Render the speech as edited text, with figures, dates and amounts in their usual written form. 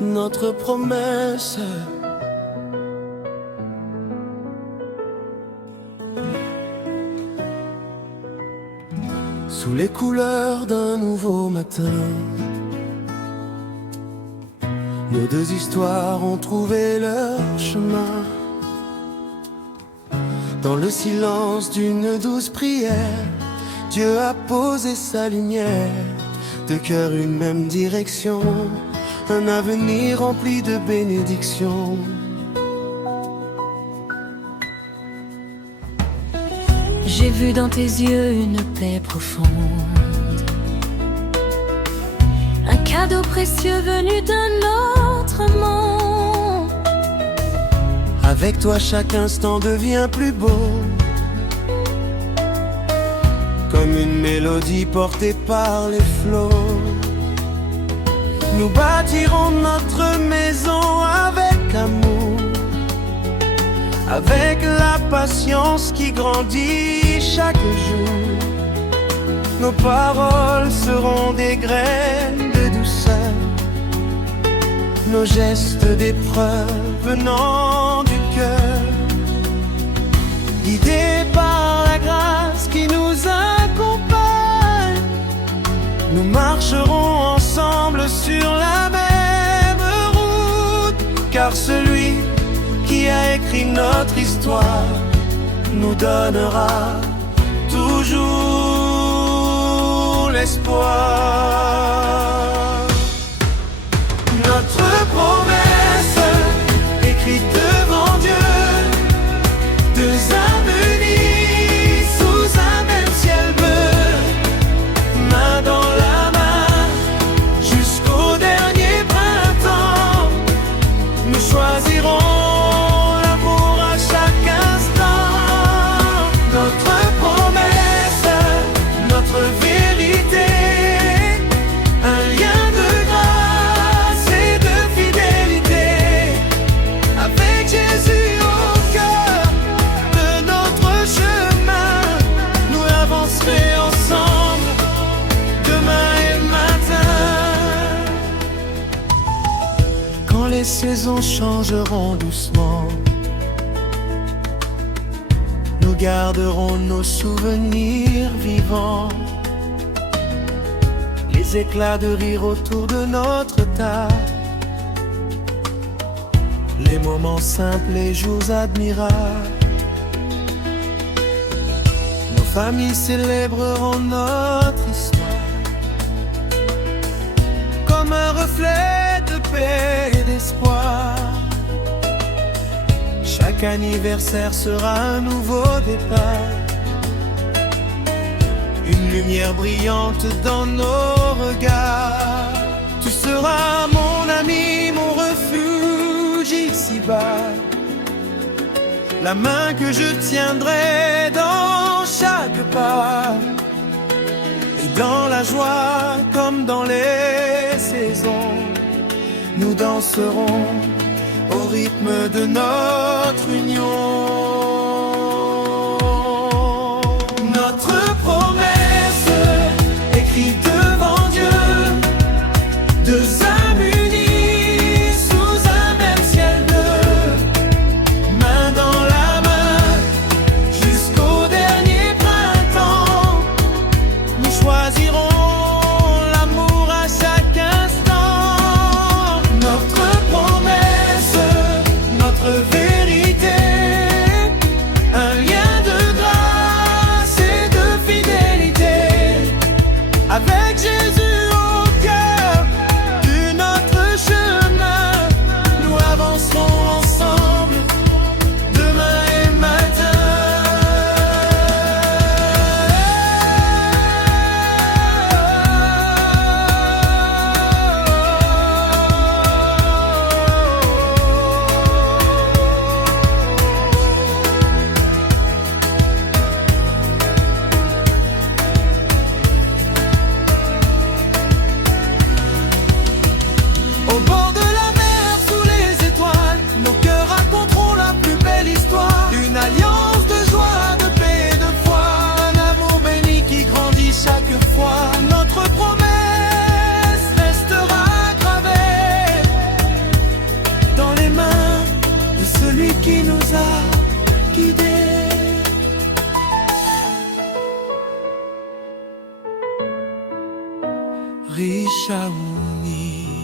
Notre promesse, sous les couleurs d'un nouveau matin, nos deux histoires ont trouvé leur chemin. Dans le silence d'une douce prière, Dieu a posé sa lumière, deux cœurs, une même direction, un avenir rempli de bénédictions. J'ai vu dans tes yeux une paix profonde, un cadeau précieux venu d'un autre monde. Avec toi chaque instant devient plus beau, comme une mélodie portée par les flots. Nous bâtirons notre maison avec amour, avec la patience qui grandit chaque jour. Nos paroles seront des graines de douceur, nos gestes des preuves venant du cœur. Guidés par la grâce qui nous accompagne, nous marcherons ensemble sur la même route. Car celui qui a écrit notre histoire nous donnera toujours l'espoir. Notre promesse écrite devant Dieu, deux âmes unies sous un même ciel bleu, main dans la main jusqu'au dernier printemps. Nous choisirons l'amour à chaque instant. Notre promesse, notre vérité, un lien de grâce et de fidélité. Avec Jésus au cœur de notre chemin, nous avancerons ensemble, demain et matin. Quand les saisons changeront doucement, nous garderons nos souvenirs vivants, les éclats de rire autour de notre table, les moments simples, les jours admirables. Nos familles célébreront notre histoire comme un reflet de paix et d'espoir. Chaque anniversaire sera un nouveau départ, une lumière brillante dans nos regards. Tu seras mon ami, mon refuge ici-bas, la main que je tiendrai dans chaque pas. Et dans la joie comme dans les saisons, nous danserons au rythme de notre union. Notre promesse écrite devant Dieu, deux âmes unies sous un même ciel bleu, main dans la main jusqu'au dernier printemps. Nous choisirons l'amour à chaque instant. Notre promesse, notre vérité, harmonie.